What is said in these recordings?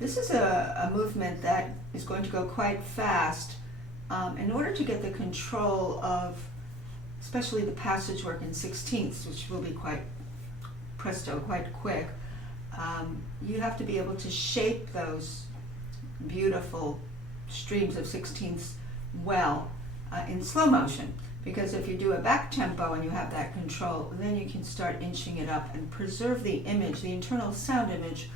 This is a movement that is going to go quite fast in order to get the control of especially the passage work in sixteenths, which will be quite presto, quite quick. You have to be able to shape those beautiful streams of sixteenths well in slow motion, because if you do a back tempo and you have that control, then you can start inching it up and preserve the image, the internal sound image,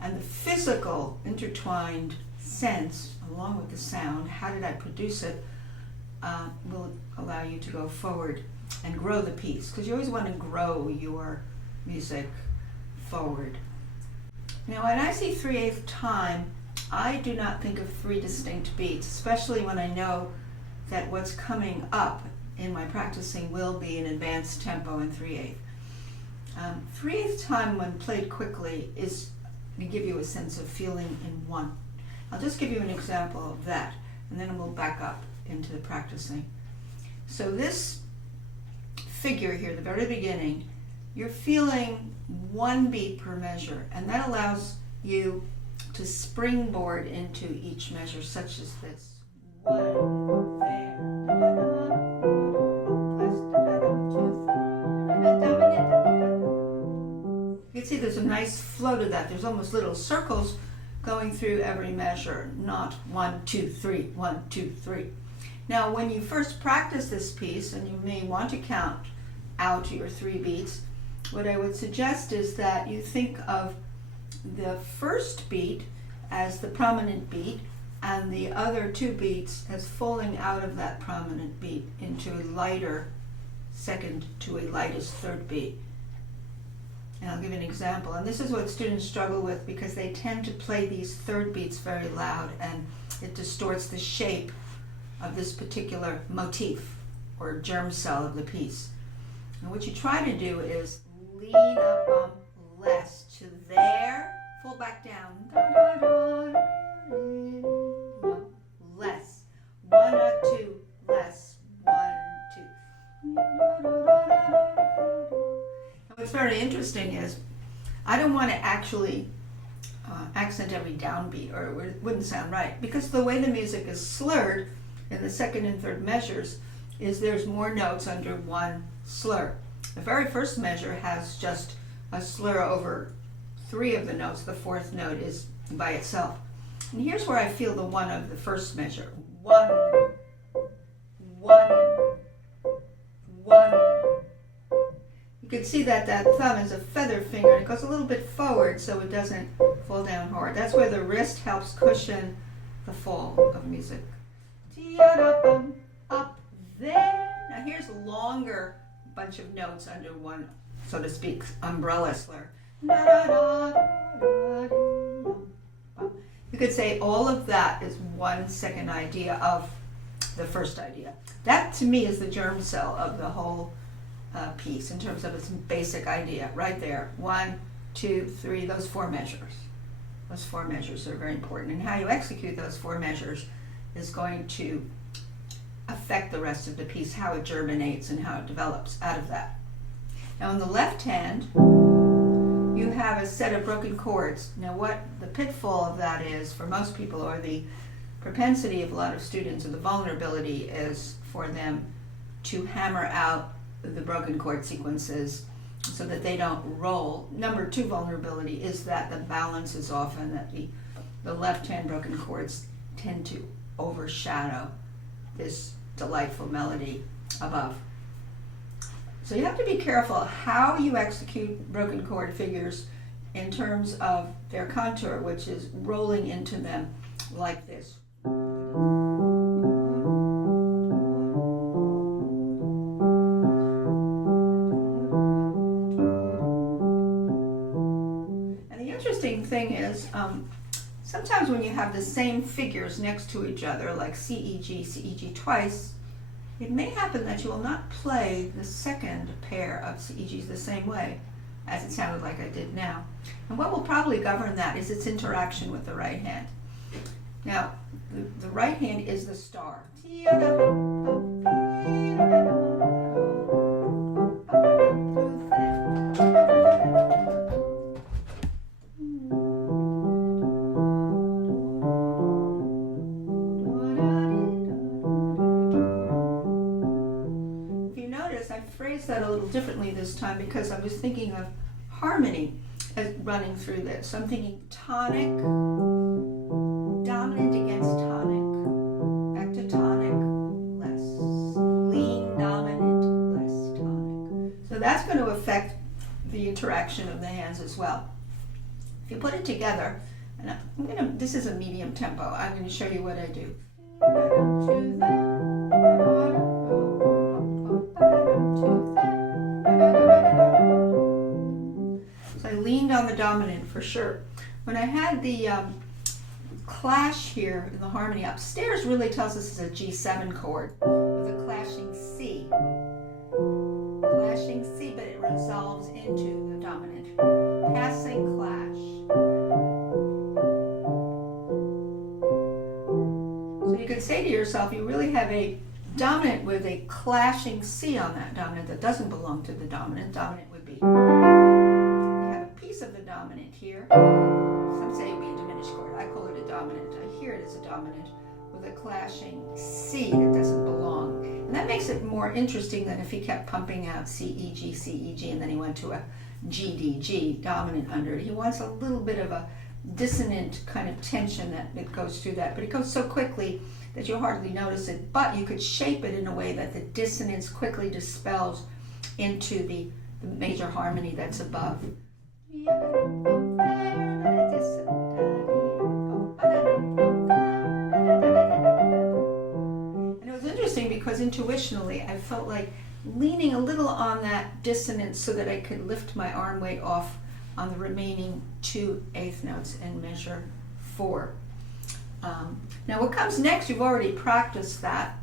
and the physical intertwined sense along with the sound. How did I produce it? Will allow you to go forward and grow the piece, because you always want to grow your music forward. Now, when I see 3/8 time, I do not think of 3 distinct beats, especially when I know that what's coming up in my practicing will be an advanced tempo in 3/8. 3/8 time, when played quickly, is to give you a sense of feeling in one. I'll just give you an example of that, and then we'll back up into the practicing. So this figure here, the very beginning, you're feeling 1 beat per measure, and that allows you to springboard into each measure, such as this. 1, there. You can see there's a nice flow to that. There's almost little circles going through every measure, not 1, 2, 3, 1, 2, 3. Now, when you first practice this piece, and you may want to count out your 3 beats, what I would suggest is that you think of the first beat as the prominent beat, and the other 2 beats as falling out of that prominent beat into a lighter second to a lightest third beat. And I'll give an example. And this is what students struggle with, because they tend to play these third beats very loud, and it distorts the shape of this particular motif or germ cell of the piece. And what you try to do is lean up less to there, pull back down, less, 1 or 2, less, 1, 2. What's very interesting is I don't want to actually accent every downbeat, or it wouldn't sound right, because the way the music is slurred in the second and third measures is there's more notes under one slur. The very first measure has just a slur over 3 of the notes. The 4th note is by itself. And here's where I feel the 1 of the first measure. 1, 1, 1. You can see that that thumb is a feather finger, and it goes a little bit forward so it doesn't fall down hard. That's where the wrist helps cushion the fall of music. Up there. Now here's a longer bunch of notes under one, so to speak, umbrella slur. You could say all of that is 1 second idea of the first idea. That to me is the germ cell of the whole piece in terms of its basic idea. Right there, 1, 2, 3, those 4 measures. Those 4 measures are very important, and how you execute those 4 measures is going to affect the rest of the piece, how it germinates and how it develops out of that. Now on the left hand, you have a set of broken chords. Now what the pitfall of that is for most people, or the propensity of a lot of students, or the vulnerability, is for them to hammer out the broken chord sequences so that they don't roll. Number two vulnerability is that the balance is off and that the left-hand broken chords tend to overshadow this delightful melody above. So you have to be careful how you execute broken chord figures in terms of their contour, which is rolling into them like this. And the interesting thing is, sometimes when you have the same figures next to each other, like C, E, G twice, it may happen that you will not play the second pair of C, E, Gs the same way as it sounded like I did now. And what will probably govern that is its interaction with the right hand. Now, the right hand is the star. That a little differently this time because I was thinking of harmony as running through this. So I'm thinking tonic, dominant against tonic, back to tonic, less, lean, dominant, less tonic. So that's going to affect the interaction of the hands as well. If you put it together, and this is a medium tempo, I'm going to show you what I do. So I leaned on the dominant for sure. When I had the clash here in the harmony, upstairs really tells us it's a G7 chord with a clashing C. Clashing C, but it resolves into the dominant. Passing clash. So you could say to yourself, you really have a dominant with a clashing C on that dominant that doesn't belong to the dominant. Dominant would be, you have a piece of the dominant here. Some say it would be a diminished chord. I call it a dominant. I hear it as a dominant with a clashing C that doesn't belong. And that makes it more interesting than if he kept pumping out C, E, G, C, E, G, and then he went to a G, D, G, dominant under it. He wants a little bit of a dissonant kind of tension that goes through that, but it goes so quickly that you hardly notice it, but you could shape it in a way that the dissonance quickly dispels into the major harmony that's above. And it was interesting because intuitionally I felt like leaning a little on that dissonance so that I could lift my arm weight off on the remaining 2 eighth notes in measure 4. Now what comes next, you've already practiced that,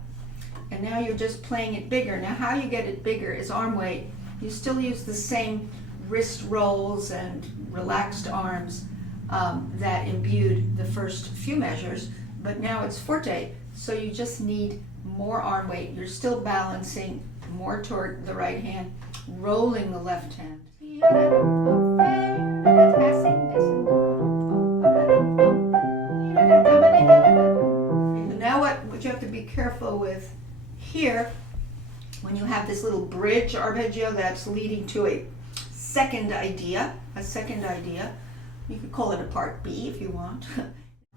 and now you're just playing it bigger. Now how you get it bigger is arm weight. You still use the same wrist rolls and relaxed arms that imbued the first few measures, but now it's forte, so you just need more arm weight. You're still balancing more toward the right hand, rolling the left hand. Now what you have to be careful with here, when you have this little bridge arpeggio that's leading to a second idea, you could call it a part B if you want.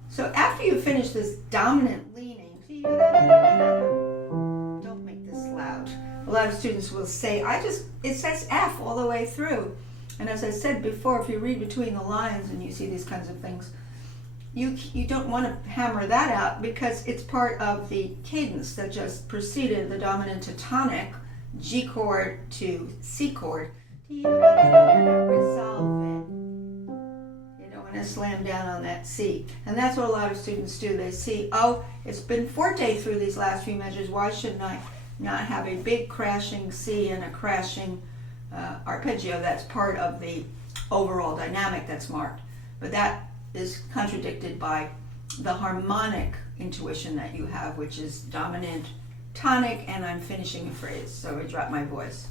So after you finish this dominant leaning, don't make this loud. A lot of students will say, it says F all the way through. And as I said before, if you read between the lines and you see these kinds of things, you don't want to hammer that out because it's part of the cadence that just preceded the dominant to tonic, G chord to C chord. Resolve it. You don't want to slam down on that C. And that's what a lot of students do. They see, oh, it's been forte through these last few measures. Why shouldn't I not have a big crashing C and a crashing arpeggio that's part of the overall dynamic that's marked? But that is contradicted by the harmonic intuition that you have, which is dominant, tonic, and I'm finishing a phrase, so I drop my voice.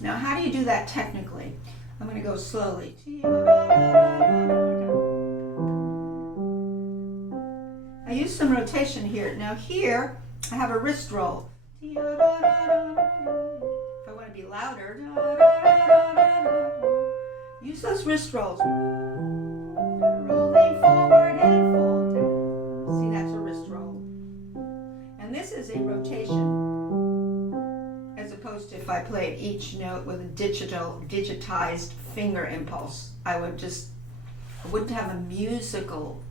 Now, how do you do that technically? I'm going to go slowly. I use some rotation here. Now here, I have a wrist roll. If I want to be louder, Use those wrist rolls. Rolling forward and fold down. See, that's a wrist roll. And this is a rotation, as opposed to if I played each note with a digitized finger impulse. I wouldn't have a musical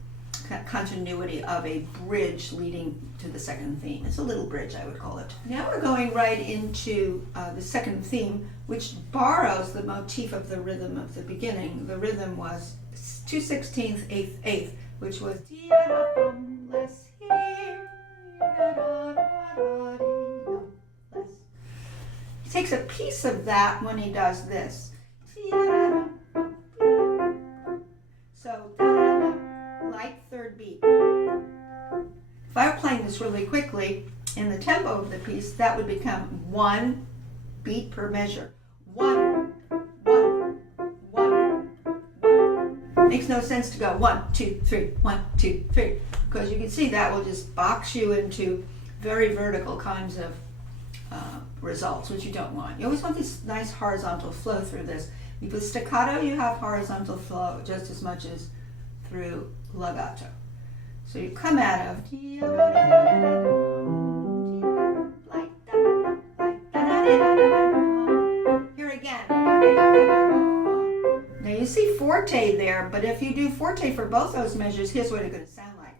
continuity of a bridge leading to the second theme. It's a little bridge, I would call it. Now we're going right into the second theme, which borrows the motif of the rhythm of the beginning. The rhythm was 2/16, 8th, 8th, which was less here, less. He takes a piece of that when he does this. So, light third beat. If I were playing this really quickly in the tempo of the piece, that would become 1 beat per measure. 1, 1, 1, 1. Makes no sense to go 1, 2, 3, 1, 2, 3, because you can see that will just box you into very vertical kinds of results, which you don't want. You always want this nice horizontal flow through this. With staccato, you have horizontal flow just as much as through legato. So you come out of here again. Now you see forte there, but if you do forte for both those measures, here's what it's going to sound like.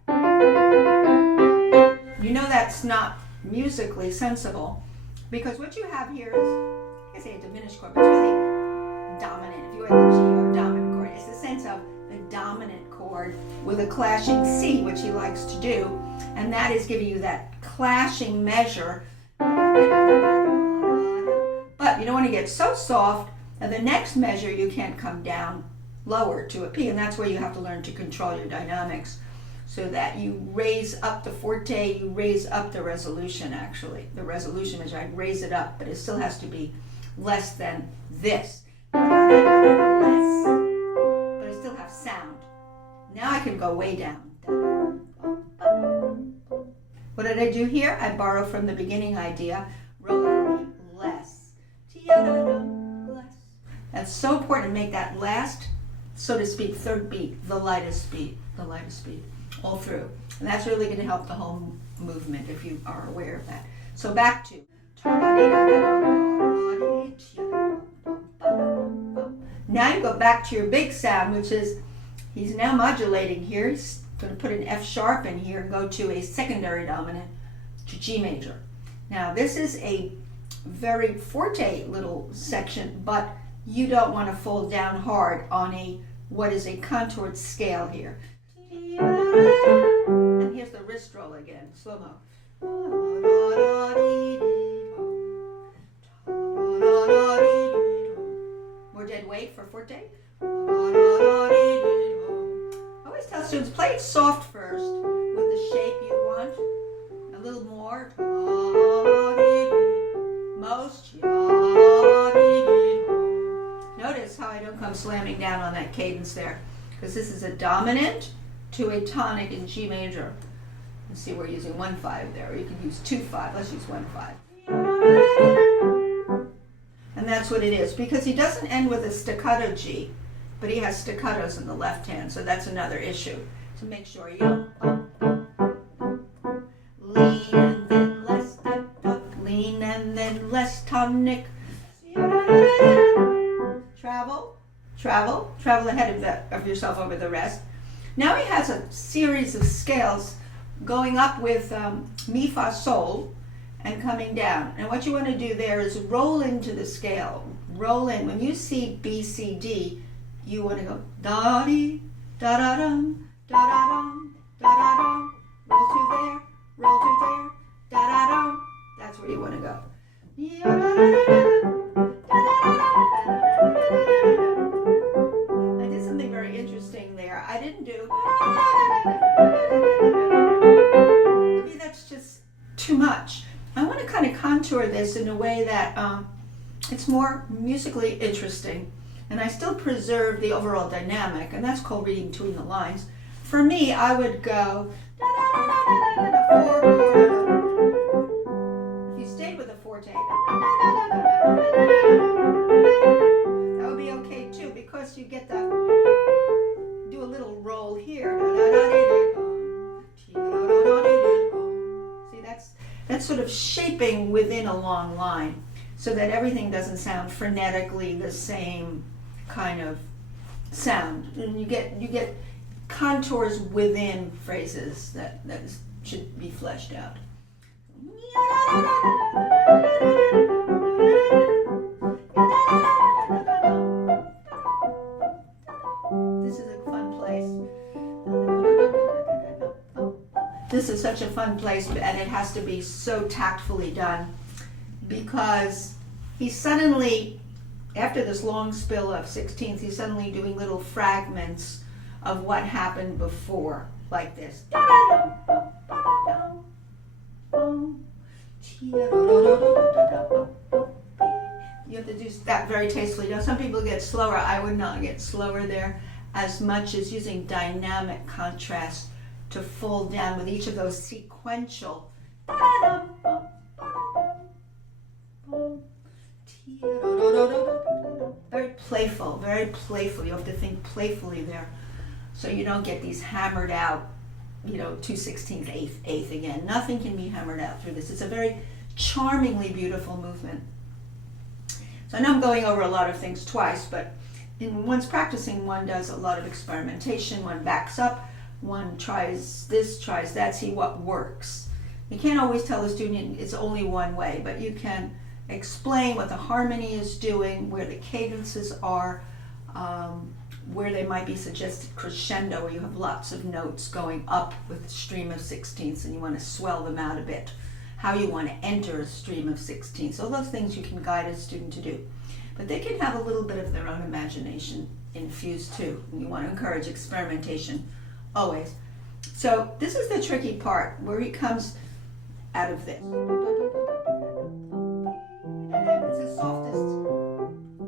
You know that's not musically sensible, because what you have here is, I say a diminished chord, but it's really dominant. If you have the G, you have a dominant chord. It's the sense of the dominant chord with a clashing C, which he likes to do, and that is giving you that clashing measure. But you don't want to get so soft that the next measure you can't come down lower to a P, and that's where you have to learn to control your dynamics, so that you raise up the forte, you raise up the resolution. Actually, the resolution measure, I raise it up, but it still has to be less than this. Less, but I still have sound. Now I can go way down. What did I do here? I borrow from the beginning idea, roll less. That's so important to make that last, so to speak, third beat, the lightest beat, all through. And that's really going to help the whole movement if you are aware of that. So back to. Now you go back to your big sound, which is, he's now modulating here. He's going to put an F sharp in here and go to a secondary dominant to G major. Now this is a very forte little section, but you don't want to fold down hard on what is a contoured scale here. And here's the wrist roll again, slow-mo. More dead weight for forte. I always tell students, play it soft first with the shape you want. A little more. Most. Notice how I don't come slamming down on that cadence there, because this is a dominant to a tonic in G major. You see we're using 1/5 there, or you can use 2/5. Let's use 1/5. And that's what it is, because he doesn't end with a staccato G, but he has staccatos in the left hand, so that's another issue. So make sure you lean and then less staccato, lean and then less tonic. Travel ahead of yourself over the rest. Now he has a series of scales going up with mi, fa, sol, and coming down. And what you want to do there is roll into the scale. Roll in. When you see B, C, D, you want to go da-dee, da-da-dum, da-da-dum, da-da-dum. Roll through there, da-da-dum. That's where you want to go. I did something very interesting there. I didn't do. Maybe that's just too much. I want to kind of contour this in a way that it's more musically interesting, and I still preserve the overall dynamic, and that's called reading between the lines. For me, I would go. If you stayed with a forte, that would be okay too, because you get sort of shaping within a long line so that everything doesn't sound frenetically the same kind of sound. And you get contours within phrases that should be fleshed out. This is a fun place. This is such a fun place, and it has to be so tactfully done, because he's suddenly, after this long spill of 16th, he's suddenly doing little fragments of what happened before, like this. You have to do that very tastefully. Now, some people get slower. I would not get slower there as much as using dynamic contrast to fold down with each of those sequential. Very playful, very playful. You have to think playfully there, so you don't get these hammered out, 2/16, eighth again. Nothing can be hammered out through this. It's a very charmingly beautiful movement. So I know I'm going over a lot of things twice, but in one's practicing, one does a lot of experimentation. One backs up, one tries this, tries that, see what works. You can't always tell a student it's only one way, but you can explain what the harmony is doing, where the cadences are, where they might be suggested crescendo, where you have lots of notes going up with a stream of 16ths and you want to swell them out a bit. How you want to enter a stream of 16ths. All those things you can guide a student to do. But they can have a little bit of their own imagination infused too. And you want to encourage experimentation always. So this is the tricky part, where he comes out of this.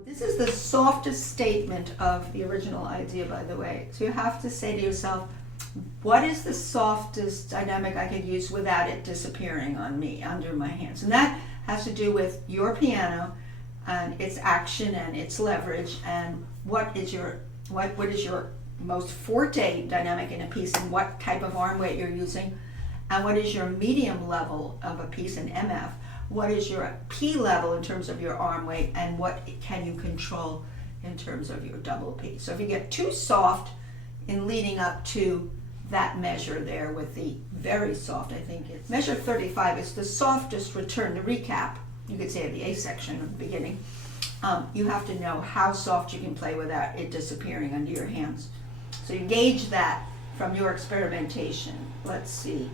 This is the softest statement of the original idea, by the way. So you have to say to yourself, what is the softest dynamic I could use without it disappearing on me, under my hands? And that has to do with your piano and its action and its leverage, and what is your most forte dynamic in a piece, and what type of arm weight you're using, and what is your medium level of a piece in MF, what is your P level in terms of your arm weight, and what can you control in terms of your double P. So if you get too soft in leading up to that measure there with the very soft, I think it's measure 35 is the softest return. To recap, you could say at the A section at the beginning, you have to know how soft you can play without it disappearing under your hands. So you gauge that from your experimentation. Let's see.